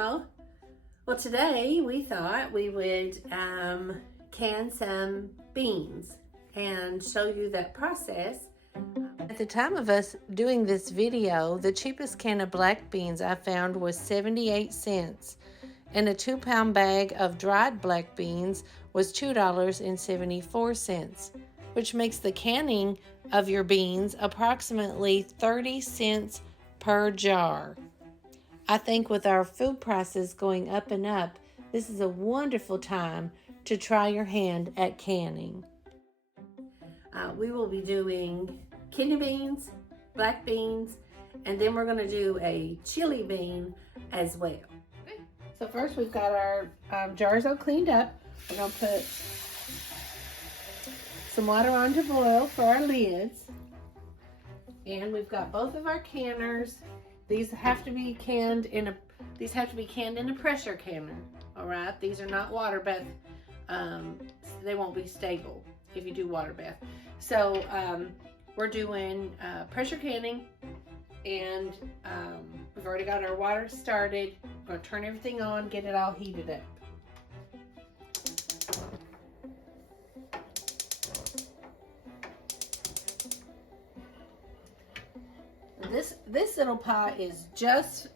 Well, today we thought we would can some beans and show you that process. At the time of us doing this video, the cheapest can of black beans I found was 78 cents, and a 2-pound bag of dried black beans was $2.74, which makes the canning of your beans approximately 30 cents per jar. I think with our food prices going up and up, this is a wonderful time to try your hand at canning. We will be doing kidney beans, black beans, and then we're going to do a chili bean as well. Okay. So first we've got our jars all cleaned up. We're going to put some water on to boil for our lids. And we've got both of our canners. These have to be canned in a pressure canner. All right, these are not water bath. They won't be stable if you do water bath. So we're doing pressure canning, and we've already got our water started. We're gonna turn everything on, get it all heated up. This little pot is just,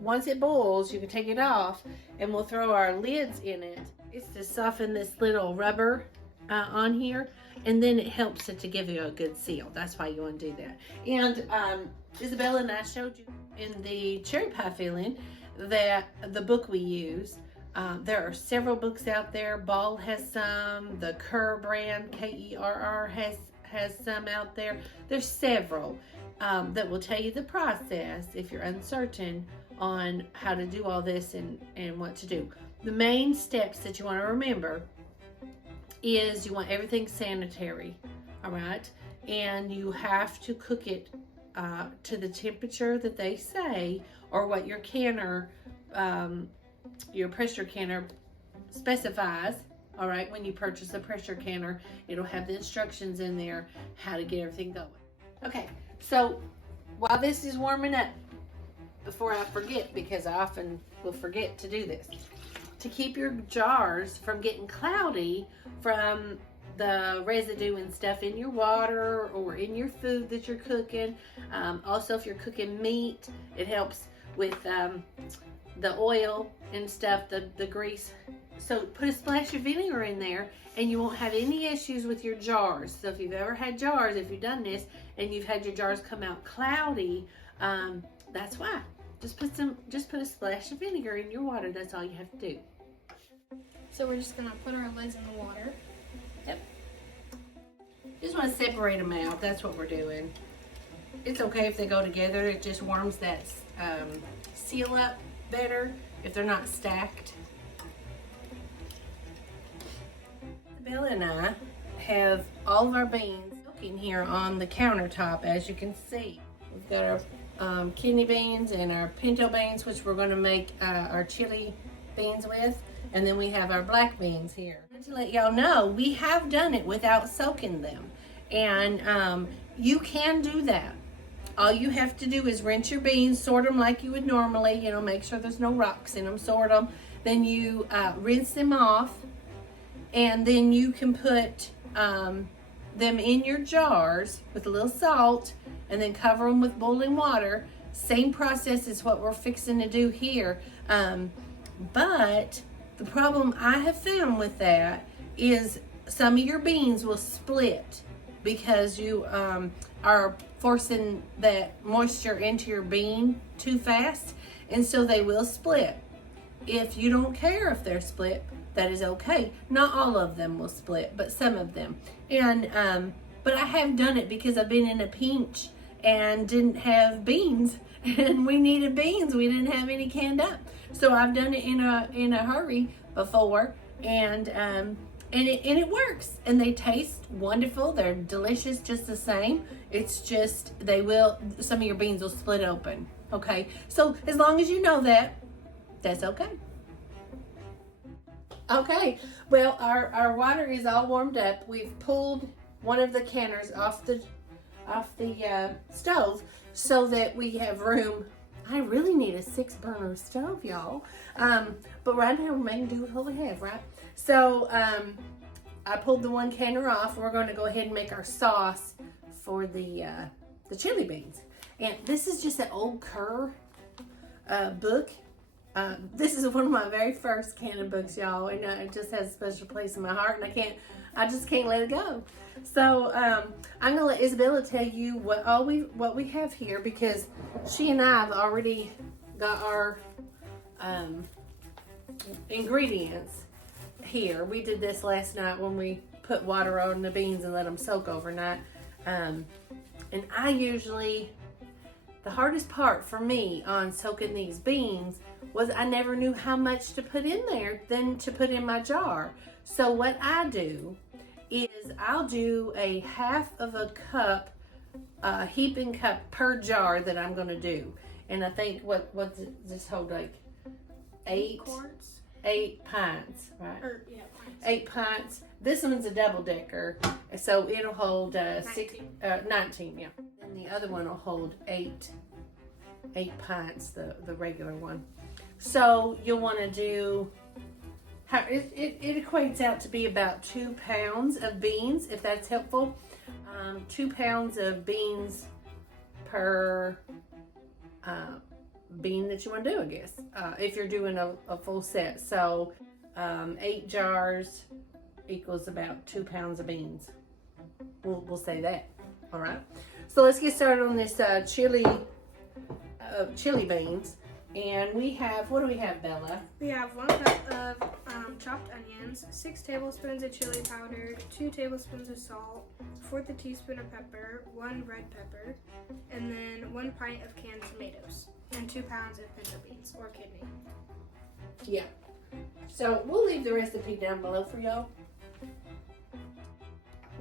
once it boils, you can take it off and we'll throw our lids in it. It's to soften this little rubber on here, and then it helps it to give you a good seal. That's why you want to do that. And Isabella and I showed you in the cherry pie filling that the book we use, there are several books out there. Ball has some, the Kerr brand, Kerr has some out there. There's several that will tell you the process if you're uncertain on how to do all this and what to do. The main steps that you want to remember is you want everything sanitary, all right? And you have to cook it to the temperature that they say, or what your canner, your pressure canner specifies. All right, when you purchase a pressure canner, it'll have the instructions in there how to get everything going. Okay, so while this is warming up, before I forget, because I often will forget to do this, to keep your jars from getting cloudy from the residue and stuff in your water or in your food that you're cooking. Also, if you're cooking meat, it helps with the oil and stuff, the grease. So put a splash of vinegar in there and you won't have any issues with your jars. So if you've ever had jars, if you've done this and you've had your jars come out cloudy, that's why. Just put a splash of vinegar in your water. That's all you have to do. So we're just gonna put our lids in the water. Yep. Just want to separate them out. That's what we're doing. It's okay if they go together. It just warms that seal up better if they're not stacked. Bella and I have all of our beans cooking here on the countertop, as you can see. We've got our kidney beans and our pinto beans, which we're going to make our chili beans with, and then we have our black beans here. To let y'all know, we have done it without soaking them, and you can do that. All you have to do is rinse your beans, sort them like you would normally, you know, make sure there's no rocks in them, sort them. Then you rinse them off, and then you can put them in your jars with a little salt, and then cover them with boiling water. Same process as what we're fixing to do here. But the problem I have found with that is some of your beans will split because you are forcing that moisture into your bean too fast, and so they will split. If you don't care if they're split, that is okay. Not all of them will split, but some of them. And but I have done it because I've been in a pinch and didn't have beans, and we needed beans. We didn't have any canned up, so I've done it in a hurry before, and it works, and they taste wonderful. They're delicious just the same. It's just some of your beans will split open. Okay, so as long as you know that, that's okay. Okay, well, our water is all warmed up. We've pulled one of the canners off the stove so that we have room I really need a 6-burner stove, y'all. But right now we're making do with what we have, right? So I pulled the one canner off. We're going to go ahead and make our sauce for the chili beans. And this is just an old Kerr book. This is one of my very first canon books, y'all, and it just has a special place in my heart, and I just can't let it go. So I'm gonna let Isabella tell you what we have here, because she and I have already got our ingredients here. We did this last night when we put water on the beans and let them soak overnight. And I usually, the hardest part for me on soaking these beans was I never knew how much to put in there than to put in my jar. So what I do is I'll do a half of a cup, heaping cup per jar that I'm gonna do. And I think what does this hold, like 8 quarts? 8 pints, right? Or, yeah, pints. 8 pints. This one's a double decker, so it'll hold 19, yeah. And the other one will hold 8 pints, the regular one. So you'll want to do, it equates out to be about 2 pounds of beans, if that's helpful. 2 pounds of beans per bean that you want to do, I guess, if you're doing a full set. So 8 jars equals about 2 pounds of beans. We'll say that. All right. So let's get started on this chili beans. And we have, what do we have, Bella? We have 1 cup of chopped onions, 6 tablespoons of chili powder, 2 tablespoons of salt, 1/4 teaspoon of pepper, 1 red pepper, and then 1 pint of canned tomatoes, and 2 pounds of pinto beans or kidney. Yeah. So we'll leave the recipe down below for y'all.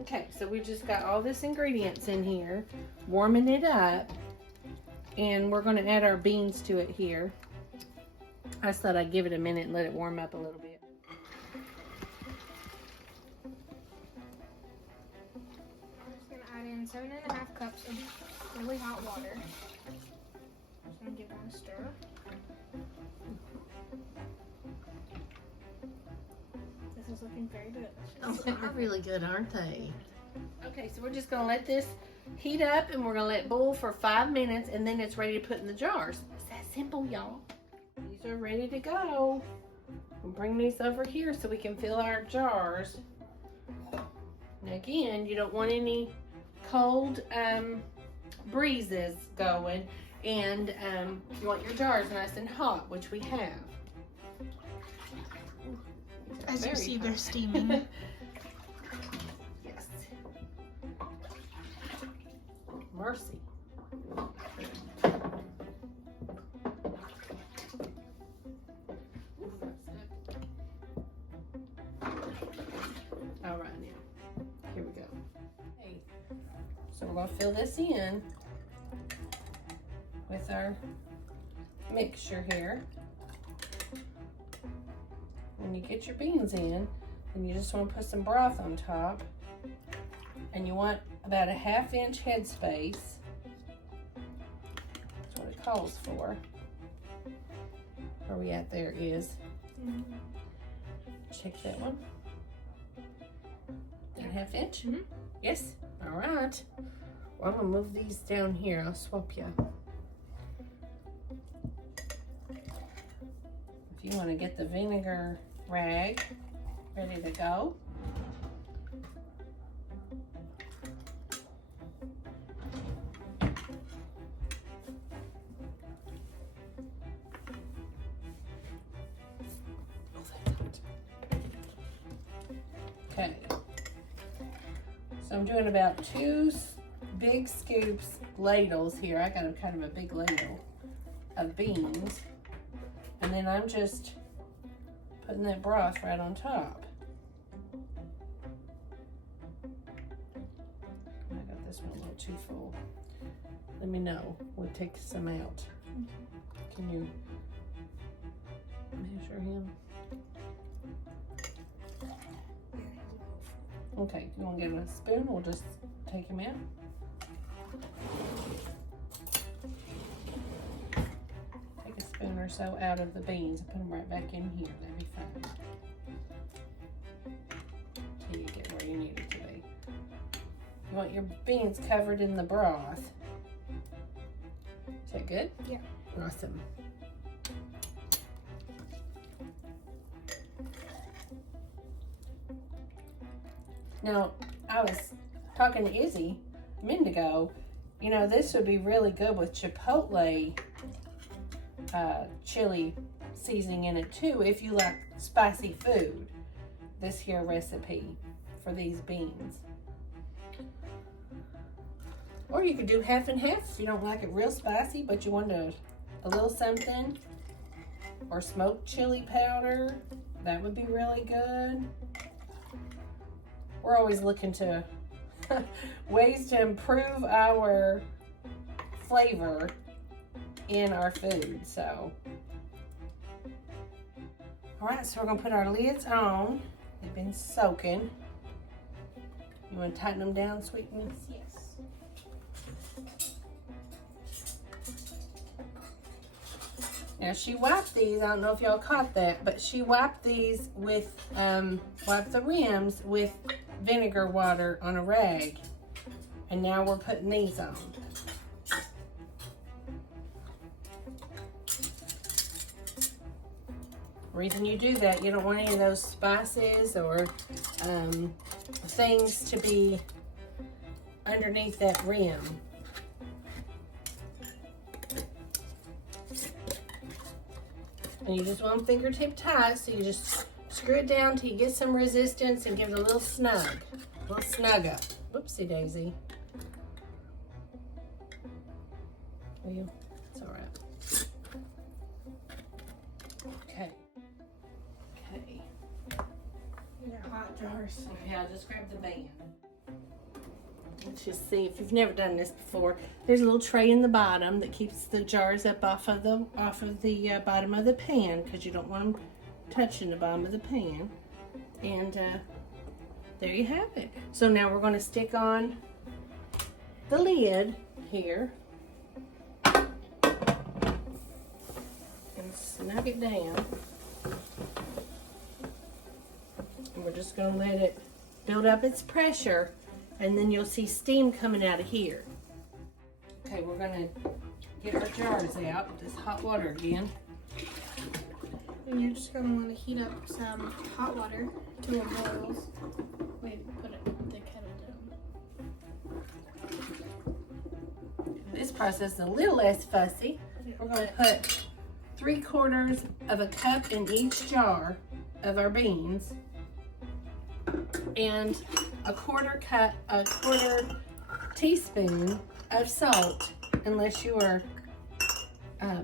Okay, so we just got all this ingredients in here, warming it up. And we're going to add our beans to it here. I just thought I'd give it a minute and let it warm up a little bit. I'm just going to add in 7.5 cups of really hot water. Just going to give that a stir. This is looking very good. Oh, they are really good, aren't they? Okay, so we're just going to let this heat up, and we're going to let it boil for 5 minutes, and then it's ready to put in the jars. It's that simple, y'all. These are ready to go. We'll bring these over here so we can fill our jars. And again, you don't want any cold breezes going, and you want your jars nice and hot, which we have. As you see, they're steaming. Yes. Mercy. All right, now here we go. Okay, so we're gonna fill this in with our mixture here. When you get your beans in, and you just want to put some broth on top, and you want about a 1/2 inch headspace. That's what it calls for. Where we at there is. Check that one. That 1/2 inch? Mm-hmm. Yes? All right. Well, I'm gonna move these down here. I'll swap you. If you want to get the vinegar rag ready to go. Okay, so I'm doing about 2 big scoops ladles here. I got a kind of a big ladle of beans, and then I'm just putting that broth right on top. I got this one a little too full. Let me know. We'll take some out. Can you measure him? Okay, you want to get a spoon? We'll just take him out. so out of the beans. Put them right back in here. That'd be fine. Till you get where you need it to be. You want your beans covered in the broth. Is that good? Yeah. Awesome. Now, I was talking to Izzy a minute ago. You know, this would be really good with chipotle chili seasoning in it too, if you like spicy food. This here recipe for these beans. Or you could do half and half if you don't like it real spicy, but you want a little something. Or smoked chili powder. That would be really good. We're always looking to ways to improve our flavor in our food, so. All right, so we're gonna put our lids on. They've been soaking. You wanna tighten them down, sweetie? Yes. Now she wiped these, I don't know if y'all caught that, but she wiped these with, wiped the rims with vinegar water on a rag. And now we're putting these on. The reason you do that, you don't want any of those spices or things to be underneath that rim. And you just want them fingertip tight, so you just screw it down till you get some resistance and give it a little snug. A little snug up. Whoopsie daisy. Well, it's all right. Okay. Okay. Yeah, hot jars. Yeah, just grab the band. Let's just see if you've never done this before. There's a little tray in the bottom that keeps the jars up off of the bottom of the pan, because you don't want them touching the bottom of the pan. And there you have it. So now we're going to stick on the lid here and snug it down. And we're just going to let it build up its pressure, and then you'll see steam coming out of here. Okay, we're going to get our jars out with this hot water again. And you're just going to want to heat up some hot water till it boils. Wait, put the kettle down. This process is a little less fussy. We're going to put 3/4 of a cup in each jar of our beans, and a quarter teaspoon of salt, unless you are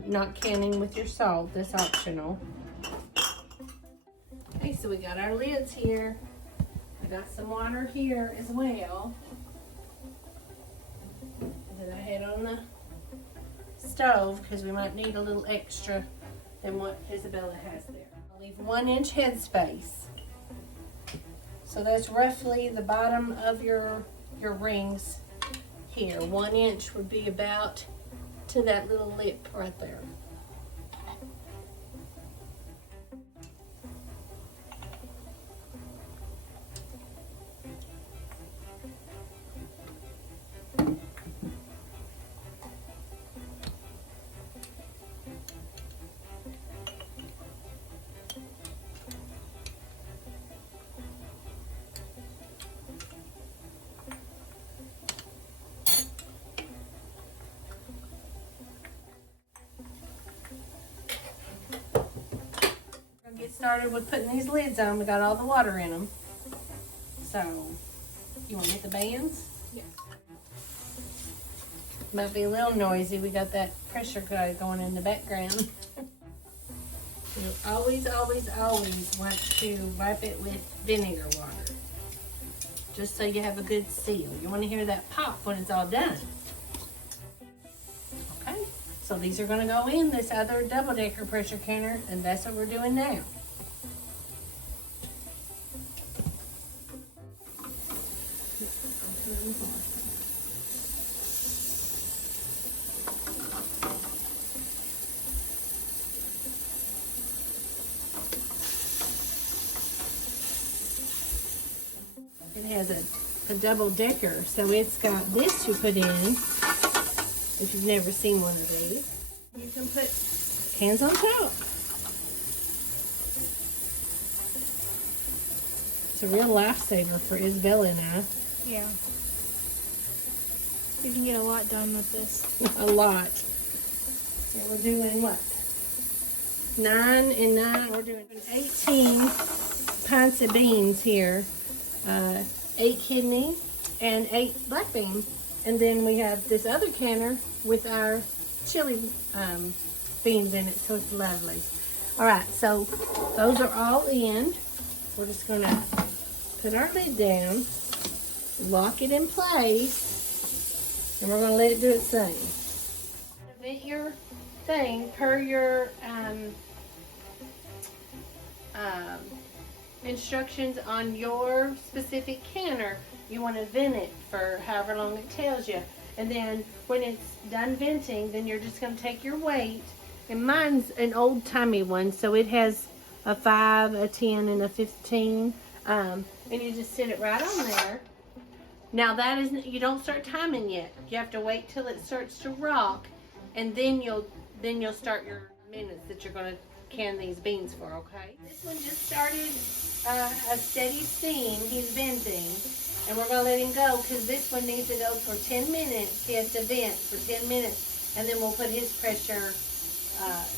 not canning with your salt. That's optional. Okay, so we got our lids here. I got some water here as well that I had on the stove, because we might need a little extra than what Isabella has there. I'll leave 1 inch headspace. So that's roughly the bottom of your rings here. 1 inch would be about to that little lip right there. Get started with putting these lids on. We got all the water in them. So, you want to hit the bands? Yeah. Might be a little noisy. We got that pressure guy going in the background. You always, always, always want to wipe it with vinegar water, just so you have a good seal. You want to hear that pop when it's all done. Okay, so these are going to go in this other double-decker pressure canner, and that's what we're doing now. has a double decker, so it's got this you put in. If you've never seen one of these, you can put cans on top. It's a real lifesaver for Isabella and I. Yeah. You can get a lot done with this. A lot. So we're doing what? 9 and 9. We're doing 18 pints of beans here. 8 kidney and 8 black bean. And then we have this other canner with our chili beans in it, so it's lovely. All right, so those are all in. We're just gonna put our lid down, lock it in place, and we're gonna let it do its thing. Vent your thing per your instructions on your specific canner. You want to vent it for however long it tells you, and then when it's done venting, then you're just going to take your weight, and mine's an old-timey one, so it has a 5, a 10, and a 15, and you just sit it right on there. Now that isn't, you don't start timing yet. You have to wait till it starts to rock, and then you'll start your minutes that you're going to can these beans for. Okay, this one just started a steady steam. He's venting, and we're going to let him go because this one needs to go for 10 minutes. He has to vent for 10 minutes, and then we'll put his pressure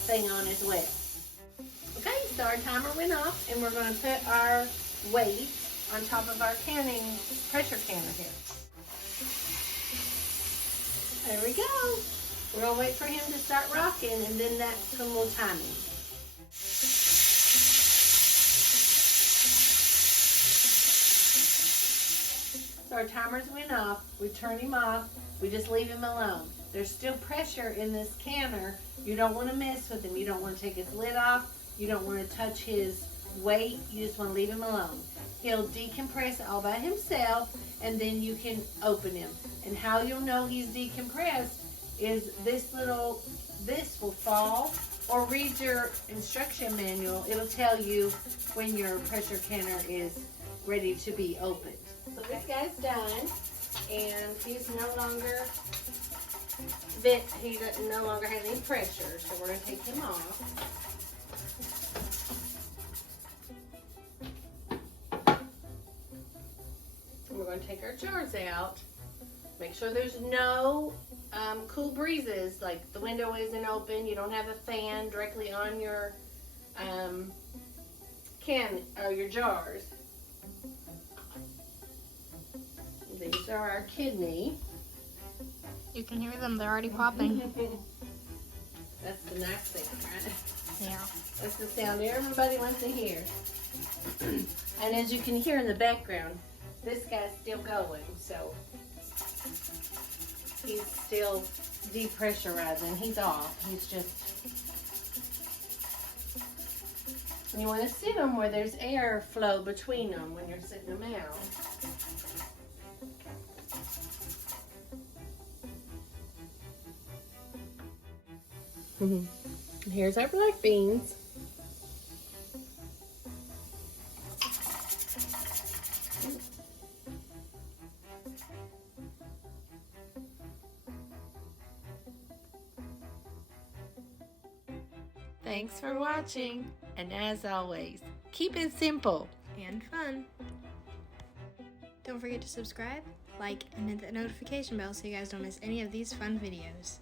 thing on as well. Okay, so our timer went off, and we're going to put our weight on top of our canning pressure canner here. There we go. We're going to wait for him to start rocking, and then that's when we'll time him. So our timers went off, we turn him off, we just leave him alone. There's still pressure in this canner. You don't want to mess with him. You don't want to take his lid off. You don't want to touch his weight. You just want to leave him alone. He'll decompress all by himself, and then you can open him. And how you'll know he's decompressed is this will fall, or read your instruction manual. It'll tell you when your pressure canner is ready to be opened. So this guy's done, and he's no longer he no longer has any pressure, so we're going to take him off. And we're going to take our jars out. Make sure there's no cool breezes, like the window isn't open, you don't have a fan directly on your can or your jars. These are our kidney. You can hear them, they're already popping. That's the nice thing, right? Yeah. That's the sound everybody wants to hear. And as you can hear in the background, this guy's still going, so he's still depressurizing. He's off. He's just... You want to sit them where there's air flow between them when you're sitting them out. Here's our black beans. Thanks for watching, and as always, keep it simple And fun. Don't forget to subscribe, like, and hit that notification bell so you guys don't miss any of these fun videos.